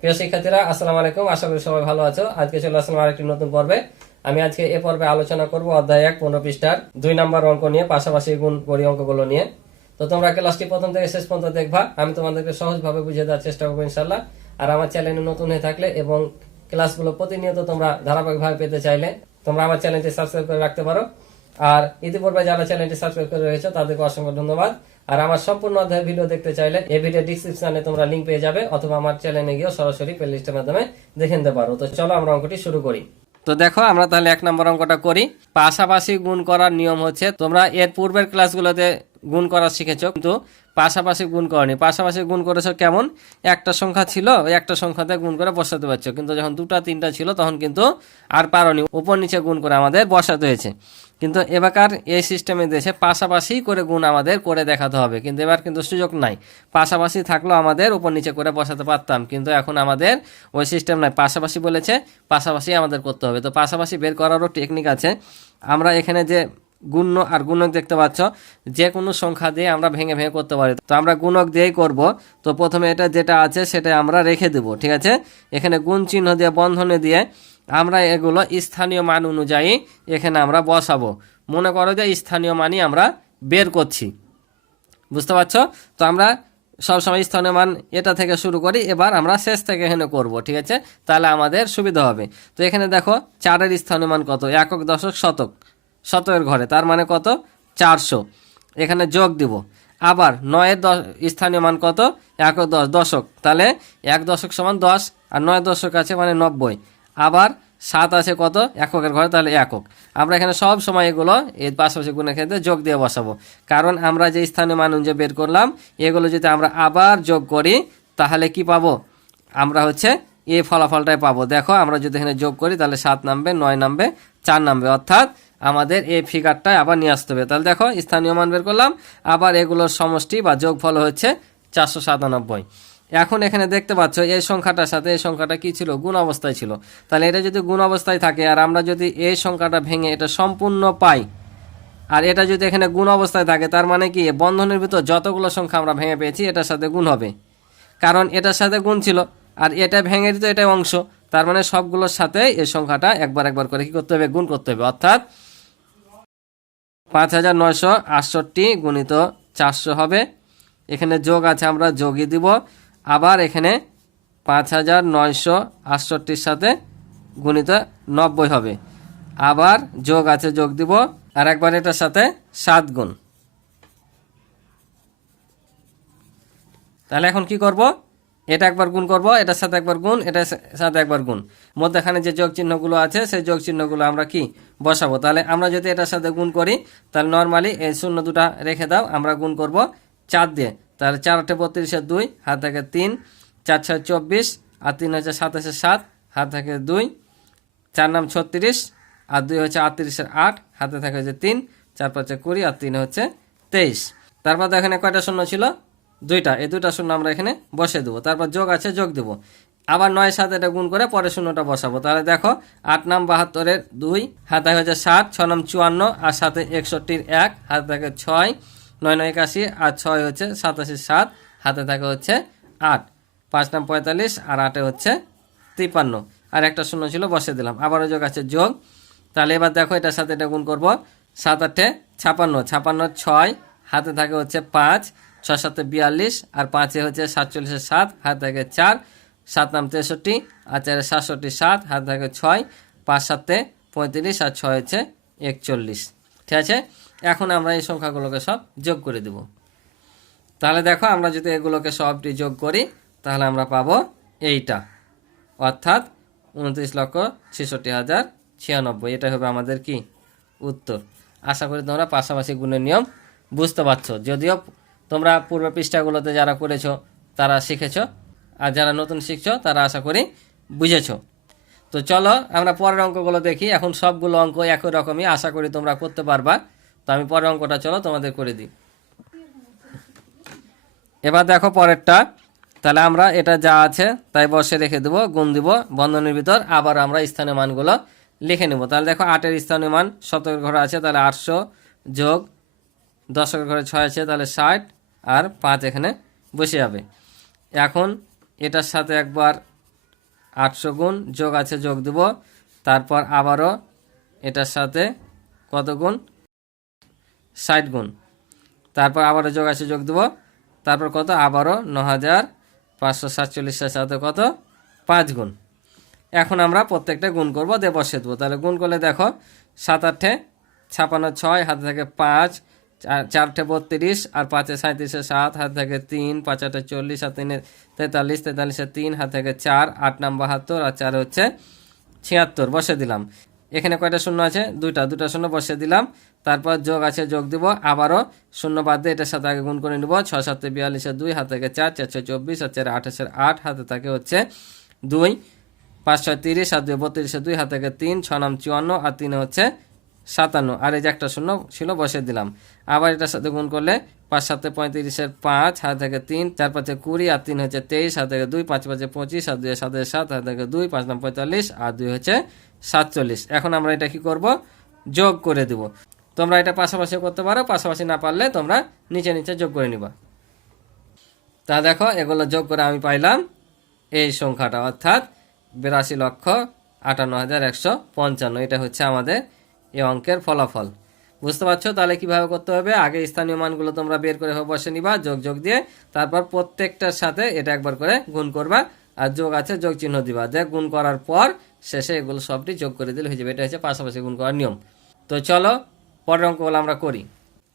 প্রিয় শিক্ষার্থীরা, আসসালামু আলাইকুম। আশা করি সবাই ভালো আছো। আজকে চলে আসলাম আরেকটি নতুন পর্বে। আমি আজকে এ পর্বে আলোচনা করব অধ্যায় 1 15 পৃষ্ঠার 2 নম্বর অঙ্ক নিয়ে, পাশাপাশি গুণ করি অঙ্কগুলো নিয়ে। তো তোমরা ক্লাসটি প্রথম থেকে শেষ পর্যন্ত দেখবা। আমি তোমাদেরকে সহজভাবে বুঝিয়ে দেওয়ার চেষ্টা করবো ইনশাআল্লাহ। আর আমার চ্যানেলে নতুন হয়ে থাকলে এবং ক্লাসগুলো প্রতিনিয়ত তোমরা ধারাবাহিকভাবে পেতে চাইলে তোমরা আমার চ্যানেলটি সাবস্ক্রাইব করে রাখতে পারো। আর ইতিপূর্বে যারা চ্যানেলটি সাবস্ক্রাইব করে রয়েছে তাদেরকে অসংখ্য ধন্যবাদ। আর আমার সম্পূর্ণ অধ্যায় ভিডিও দেখতে চাইলে এই ভিডিও ডেসক্রিপশনে তোমরা লিংক পেয়ে যাবে, অথবা আমার চ্যানেলে গিয়ে সরাসরি প্লেলিস্টের মাধ্যমে দেখে নিতে পারো। তো চলো আমরা অঙ্কটি শুরু করি। তো দেখো, আমরা তাহলে 1 নম্বর অঙ্কটা করি। পাশাপাশি গুণ করার নিয়ম হচ্ছে, তোমরা এর পূর্বের ক্লাসগুলোতে গুণ করা শিখেছো, কিন্তু পাশাপাশি গুণ করনি। পাশাপাশি গুণ করেছো কেমন? একটা সংখ্যা ছিল, ওই একটা সংখ্যাতে গুণ করে বসাতে পারছো, কিন্তু যখন 2টা 3টা ছিল তখন কিন্তু আর পারোনি, উপর নিচে গুণ করে আমাদের বসাতে হয়েছে। কিন্তু এবারকার এই সিস্টেমে দেশে পাশাপাশি করে গুণ আমাদের করে দেখাতে হবে, কিন্তু এবার কিন্তু সুযোগ নাই। পাশাপাশি থাকলেও আমাদের উপর নিচে করে বসাতে পারতাম, কিন্তু এখন আমাদের ওই সিস্টেম নাই। পাশাপাশি বলেছে, পাশাপাশি আমাদের করতে হবে। তো পাশাপাশি বের করারও টেকনিক আছে। আমরা এখানে যে গুণ্য আর গুণক দেখতে পাচ্ছ, যে কোনো সংখ্যা দিয়ে আমরা ভেঙে ভেঙে করতে পারি। তো আমরা গুণক দিয়েই করব। তো প্রথমে এটা যেটা আছে সেটা আমরা রেখে দেব, ঠিক আছে। এখানে গুণ চিহ্ন দিয়ে বন্ধনে দিয়ে আমরা এগুলো স্থানীয় মান অনুযায়ী এখানে আমরা বসাবো। মনে করো যে স্থানীয় মানই আমরা বের করছি, বুঝতে পারছো? তো আমরা সবসময় স্থানীয় মান এটা থেকে শুরু করি, এবার আমরা শেষ থেকে এখানে করব, ঠিক আছে, তাহলে আমাদের সুবিধা হবে। তো এখানে দেখো 4-এর স্থানীয় মান কত? একক, দশক, শতক। শতকের ঘরে, তার মানে কত? 400। এখানে যোগ দিব। আবার 9-এর স্থানীয় মান কত? একক, দশক, তাহলে 1 দশক সমান 10, আর 9 দশক আছে মানে 90। আবার 7 আছে কত? এককের ঘরে, তাহলে একক। আমরা এখানে সব সময় এগুলো এই পাশাপাশি গুণের ক্ষেত্রে যোগ দিয়ে বসাবো, কারণ আমরা যে স্থানীয় মান যে বের করলাম এগুলো যদি আমরা আবার যোগ করি তাহলে কি পাবো? আমরা হচ্ছে এই ফলাফলটাই পাবো। দেখো, আমরা যদি এখানে যোগ করি তাহলে 7 নামবে, 9 নামবে, 4 নামবে, অর্থাৎ আমাদের এই ফিগারটাই আবার নিয়ে আসতে হবে। তাহলে দেখো, স্থানীয় মান বের করলাম, আবার এগুলোর সমষ্টি বা যোগফল হচ্ছে 497। এখন এখানে দেখতে পাচ্ছ এই সংখ্যাটার সাথে এই সংখ্যাটা কি ছিল? গুণ অবস্থায় ছিল। তাহলে এটা যদি গুণ অবস্থায় থাকে আর আমরা যদি এই সংখ্যাটা ভেঙে এটা সম্পূর্ণ পাই, আর এটা যদি এখানে গুণ অবস্থায় থাকে, তার মানে কি বন্ধনের ভিতর যতগুলো সংখ্যা আমরা ভেঙে পেয়েছি এটার সাথে গুণ হবে, কারণ এটার সাথে গুণ ছিল আর এটা ভেঙে দিত, এটাই অংশ। তার মানে সবগুলোর সাথে এই সংখ্যাটা একবার একবার করে কি করতে হবে? গুণ করতে হবে। অর্থাৎ 5968 গুণিত 400 হবে। এখানে যোগ আছে, আমরা যোগই দিব। আবার এখানে 5968 সাথে গুণিত 90 হবে। আবার যোগ আছে, যোগ দিব। আর একবার এটার সাথে 7 গুণ। তাহলে এখন কি করব? এটা একবার গুণ করব, এটার সাথে একবার গুণ, এটার সাথে একবার গুণ। মধ্যখানে যে যোগ চিহ্নগুলো আছে সেই যোগ চিহ্নগুলো আমরা কি বসাবো। তাহলে আমরা যদি এটার সাথে গুণ করি তাহলে নর্মালি এই শূন্য দুটা রেখে দাও, আমরা গুণ করব 4 দিয়ে। তাহলে 4 8 32 2, হাত থাকে 3, 4 6 24, আর 3 হচ্ছে 27 7, হাত থাকে 2, 4 নাম 36, আর 2 হচ্ছে 38 8, হাতে থাকে হচ্ছে 3, 4 5 20, আর 3 হচ্ছে 23। তারপর এখানে কয়টা শূন্য ছিল? 2টা। এই 2টা শূন্য আমরা এখানে বসে দেবো। তারপর যোগ আছে, যোগ দেবো। আবার 9 7 এটা গুণ করে পরে শূন্যটা বসাবো। তাহলে দেখো, 8 নাম 72-এর 2, হাতে হচ্ছে 7, 6 নাম 54, আর সাথে 61-র 1, হাতে থাকে 6, 9 9 81, আর 6 হচ্ছে 87 7, হাতে থাকে হচ্ছে 8, 5 নাম 45, আর 8 হচ্ছে 53, আর একটা শূন্য ছিল বসে দিলাম। আবারও যোগ আছে, যোগ। তাহলে এবার দেখো, এটার সাথে এটা গুণ করবো। 7 8 56, 56 6, হাতে থাকে হচ্ছে 5, 6 7 42, আর 5 হচ্ছে 47 7, হাতে থাকে 4, 7 নাম 63, আর 4 67 7, হাতে থাকে 6, 5 7 35, আর 6 হচ্ছে 41। ঠিক আছে, এখন আমরা এই সংখ্যাগুলোকে সব যোগ করে দেব। তাহলে দেখো, আমরা যদি এগুলোকে সবটি যোগ করি তাহলে আমরা পাবো এইটা, অর্থাৎ 29,66,096। এটাই হবে আমাদের কি উত্তর। আশা করি তোমরা পাশাপাশি গুণের নিয়ম বুঝতে পারছো। যদিও তোমরা পূর্ব পৃষ্ঠাগুলোতে যারা করেছো তারা শিখেছো, আর যারা নতুন শিখছো তারা আশা করি বুঝেছো। তো চলো আমরা পরের অঙ্কগুলো দেখি। এখন সবগুলো অঙ্ক একই রকমই, আশা করি তোমরা করতে পারবা। তো আমি পরের অঙ্কটা চলো তোমাদের করে দিই। এবার দেখো পরেরটা। তাহলে আমরা এটা যা আছে তাই বসে রেখে দেবো, গুণ দিব বন্ধনীর ভিতর। আবার আমরা স্থানীয় মানগুলো লিখে নেব। তাহলে দেখো, 8-এর স্থানীয় মান শতকের ঘরে আছে, তাহলে 800, যোগ দশকের ঘরে 6 আছে, তাহলে 60, আর 5 এখানে বসে যাবে। এখন এটার সাথে একবার 800 গুণ, যোগ আছে যোগ দেব, তারপর আবারও এটার সাথে কত গুণ, 60 গুণ, তারপর আবারও যোগ আছে যোগ দেব, তারপর কত আবারও 9547 সাথে কত 5 গুণ। এখন আমরা প্রত্যেকটা গুণ করব, দিয়ে বসিয়ে দেবো। তাহলে গুণ করলে দেখো 7 8 56 6, হাতে থাকে 5, 4 32 আর 5 37 7, হাতে থাকে 3, 5 8 40 আর 3 43, 43 3, হাতে থাকে 4, 8 নাম্বার 72 আর 4 হচ্ছে 76, বসে দিলাম। এখানে কয়টা শূন্য আছে, দুটা শূন্য বসে দিলাম। তারপর যোগ আছে যোগ দিব, আবারও শূন্য বাদ দিয়ে এটার সাথে আগে গুণ করে নিব। 6 7 42 2, হাতে থাকে 4, 4 24 আর 4 28 8, হাতে থাকে হচ্ছে 2, 5 6 30 আর 2 32 2, হাতে থাকে 3, 6 9 54 আর 3 হচ্ছে 57, আর এই যে একটা শূন্য ছিল বসে দিলাম। আবার এটার সাথে গুণ করলে 5 7 35 5, হাতে থাকে 3, 4 5 20 আর 3 হচ্ছে 23, হাতে থাকে 2, 5 5 25 আর 2 7 7, হাতে থাকে 2, 5 9 45 আর 2 হচ্ছে 47। এখন আমরা এটা কি করব, যোগ করে দেব। তোমরা এটা পাশাপাশি করতে পারো, পাশাপাশি না পারলে তোমরা নিচে নিচে যোগ করে নিবা। তা দেখো এগুলো যোগ করে আমি পাইলাম এই সংখ্যাটা, অর্থাৎ 82,58,155। এটা হচ্ছে আমাদের এই অঙ্কের ফলাফল। বুঝতে পারছো? তাহলে কিভাবে করতে হবে, আগে স্থানীয় মানগুলো তোমরা বের করে বসে নিবা যোগ যোগ দিয়ে, তারপর প্রত্যেকটার সাথে এটা একবার করে গুণ করবা, আর যোগ আছে যোগ চিহ্ন দিবা, দেখ গুণ করার পর শেষে এগুলো সবটি যোগ করে দিলে হয়ে যাবে। এটা হচ্ছে পাশাপাশি গুণ করার নিয়ম। তো চলো পরের অঙ্কগুলো আমরা করি।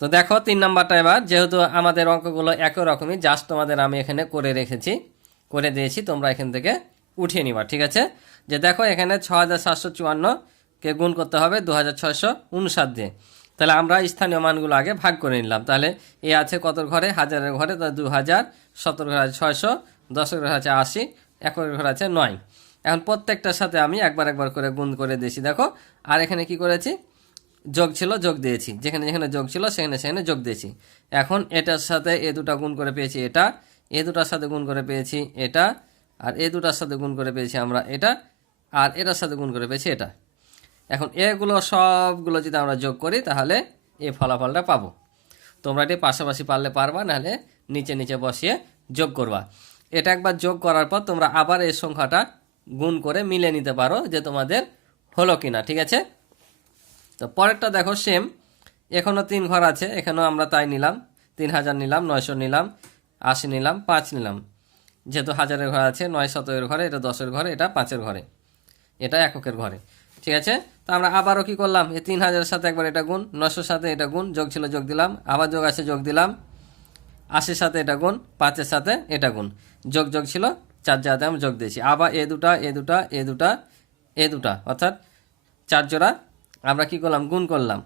তো দেখো 3 নাম্বারটা, এবার যেহেতু আমাদের অঙ্কগুলো একই রকমই, জাস্ট তোমাদের আমি এখানে করে রেখেছি, করে দিয়েছি, তোমরা এখান থেকে উঠিয়ে নিবা। ঠিক আছে, যে দেখো এখানে 6754 কে গুণ করতে হবে 2659 দিয়ে। তাহলে আমরা স্থানীয় মানগুলো আগে ভাগ করে নিলাম। তাহলে এ আছে কত ঘরে, হাজারের ঘরে, তাহলে 2000, 17 ঘরে আছে 600, 10 ঘরে আছে 80, 1 ঘরে আছে 9। এখন প্রত্যেকটার সাথে আমি একবার একবার করে গুণ করে দিয়েছি। দেখো আর এখানে কি করেছি, যোগ ছিল যোগ দিয়েছি, যেখানে যেখানে যোগ ছিল সেখানে সেখানে যোগ দিয়েছি। এখন এটার সাথে এ দুটা গুণ করে পেয়েছি এটা, এ দুটার সাথে গুণ করে পেয়েছি এটা, আর এ দুটার সাথে গুণ করে পেয়েছি আমরা এটা, আর এটার সাথে গুণ করে পেয়েছি এটা। এখন এগুলো সবগুলো যদি আমরা যোগ করি তাহলে এই ফলাফলটা পাবো। তোমরা এটি পাশাপাশি পারলে পারবা, নাহলে নিচে নিচে বসিয়ে যোগ করবা। এটা একবার যোগ করার পর তোমরা আবার এই সংখ্যাটা গুণ করে মিলে নিতে পারো যে তোমাদের হলো কিনা। ঠিক আছে, তো পরেরটা দেখো সেম, এখনও 3 ঘর আছে, এখানেও আমরা তাই নিলাম, 3000 নিলাম, 900 নিলাম, 80 নিলাম, 5 নিলাম। যেহেতু হাজারের ঘর আছে, 9 17 ঘরে, এটা 10 ঘরে, এটা 5 ঘরে, এটা এককের ঘরে। ঠিক আছে, তো আমরা আবারও কি করলাম, এই 3000 সাথে একবার এটা গুণ, 900 সাথে এটা গুণ, যোগ ছিল যোগ দিলাম, আবার যোগ আছে যোগ দিলাম, 80 সাথে এটা গুণ, 5 সাথে এটা গুণ, যোগ যোগ ছিল 4 জায়গাতে আমি যোগ দিয়েছি। আবার এ দুটা এ দুটা এ দুটা এ দুটা, অর্থাৎ 4 জোড়া আমরা কি করলাম, গুণ করলাম।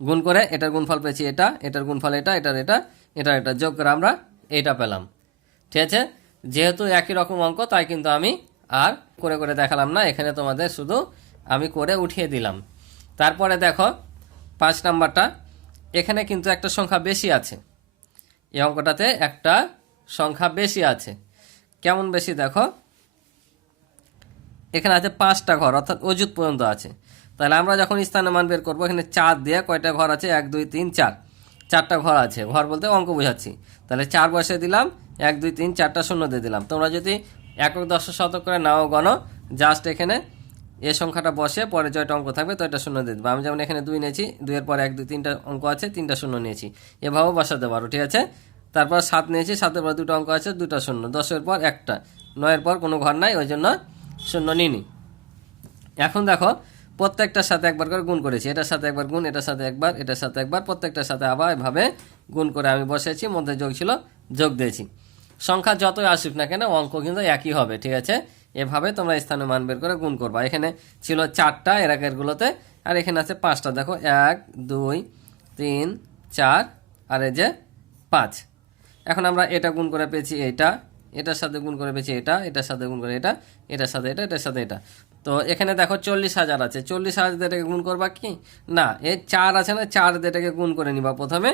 গুণ করে এটার গুণফল পেয়েছি এটা, এটার গুণফল এটা, এটার এটা, এটার এটা, যোগ করে আমরা এটা পেলাম। ঠিক আছে, যেহেতু একই রকম অঙ্ক তাই কিন্তু আমি আর করে করে দেখালাম না, এখানে তোমাদের শুধু আমি করে উঠিয়ে দিলাম। তারপরে দেখো 5 নাম্বারটা, এখানে কিন্তু একটা সংখ্যা বেশি আছে, এই অঙ্কটাতে একটা সংখ্যা বেশি আছে। কেমন বেশি দেখো, এখানে আছে 5টা ঘর, অর্থাৎ অযুত পর্যন্ত আছে। তাহলে আমরা যখন স্থানীয় মান বের করবো, এখানে 4 দিয়ে কয়টা ঘর আছে, 1 2 3 4, 4টা ঘর আছে, ঘর বলতে অঙ্ক বোঝাচ্ছি। তাহলে 4 বসে দিলাম, 1 2 3 4টা শূন্য দিয়ে দিলাম। তোমরা যদি একক দশক শতক করে নাও গণ, জাস্ট এখানে এই সংখ্যাটা বসে পরে জয়টা অঙ্ক থাকবে তো এটা শূন্য দিয়ে দেবো। আমি যেমন এখানে 2 নিয়েছি, 2 এর পর 1 2 3টা অঙ্ক আছে, 3টা শূন্য নিয়েছি, এভাবেও বসাতে পারো। ঠিক আছে, তারপর 7 নিয়েছি, 7-এর পর 2টা অঙ্ক আছে, 2টা শূন্য, 10-এর পর 1টা, 9-এর পর কোনো ঘর নাই, ওই জন্য শূন্য নিইনি। এখন দেখো প্রত্যেকটার সাথে একবার করে গুণ করেছি, এটার সাথে একবার গুণ, এটার সাথে একবার, এটার সাথে একবার, প্রত্যেকটার সাথে আবার এভাবে গুণ করে আমি বসেছি, মধ্যে যোগ ছিল যোগ দিয়েছি। সংখ্যা যতই আসুক না কেন অঙ্ক কিন্তু একই হবে। ঠিক আছে, এভাবে তোমরা স্থানীয় মান বের করে গুণ করবা। এখানে ছিল 4টা এর আগেরগুলোতে, আর এখানে আছে 5টা। দেখো 1 2 3 4 আর এই যে 5। এখন আমরা এটা গুণ করে পেয়েছি এটা, এটার সাথে গুণ করে পেয়েছি এটা, এটার সাথে গুণ করে এটা, এটার সাথে এটা, এটার সাথে এটা। তো এখানে দেখো 40,000 আছে, 40,000 দিয়ে এটাকে গুণ করবা কি না, এই 4 আছে না, 4 দিয়ে এটাকে গুণ করে নিবা প্রথমে,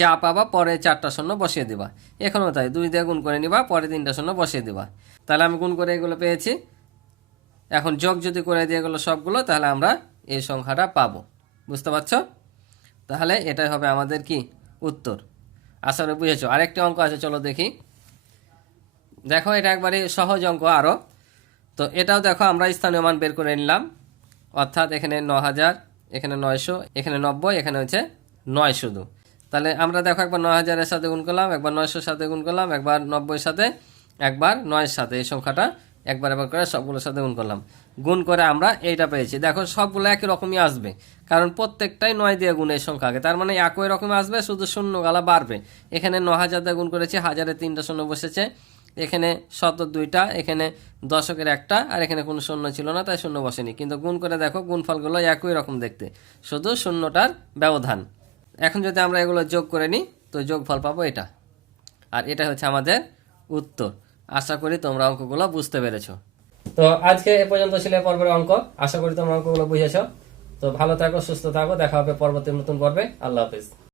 যা পাবা পরে 4টা শূন্য বসিয়ে দিবা। এখনও তাই, 2 দিয়ে গুণ করে নিবা, পরে 3টা শূন্য বসিয়ে দিবা। তাহলে আমি গুণ করে এগুলো পেয়েছি। এখন যোগ যদি করে দিয়ে এগুলো সবগুলো, তাহলে আমরা এই সংখ্যাটা পাবো। বুঝতে পারছো? তাহলে এটাই হবে আমাদের কি উত্তর। আশা করি বুঝেছো। আরেকটি অঙ্ক আছে, চলো দেখি। দেখো এটা একবারে সহজ অঙ্ক আরও। তো এটাও দেখো আমরা স্থানীয় মান বের করে নিলাম, অর্থাৎ এখানে 9000, এখানে 900, এখানে 90, এখানে হচ্ছে 9 শুধু। তাহলে আমরা দেখো একবার 9000-এর সাথে গুণ করলাম, একবার 900-র সাথে গুণ করলাম, একবার 90-এর সাথে, একবার 9-এর সাথে, এই সংখ্যাটা একবার করে সবগুলোর সাথে গুণ করলাম। গুণ করে আমরা এইটা পেয়েছি। দেখো সবগুলো একই রকমই আসবে, কারণ প্রত্যেকটাই 9 দিয়ে গুণ এই সংখ্যাকে, তার মানে একই রকম আসবে, শুধু শূন্য গালা বাড়বে। এখানে 9000 দিয়ে গুণ করেছি, 1000-এ 3টা শূন্য বসেছে, এখানে 2টা, এখানে দশকের 1টা, আর এখানে কোনো শূন্য ছিল না তাই শূন্য বসেনি। কিন্তু গুণ করে দেখো গুণফলগুলো একই রকম দেখতে, শুধু শূন্যটার ব্যবধান। এখন যদি আমরা এগুলো যোগ করে নিই তো যোগফল পাবো এটা, আর এটা হচ্ছে আমাদের উত্তর। আশা করি তোমরা অঙ্কগুলো বুঝতে পেরেছো। তো আজকে এ পর্যন্ত ছিল পর্বের অঙ্ক। আশা করি তোমরা অঙ্কগুলো বুঝেছো। তো ভালো থাকো, সুস্থ থাকো, দেখা হবে পরবর্তী নতুন পর্বে। আল্লাহ হাফিজ।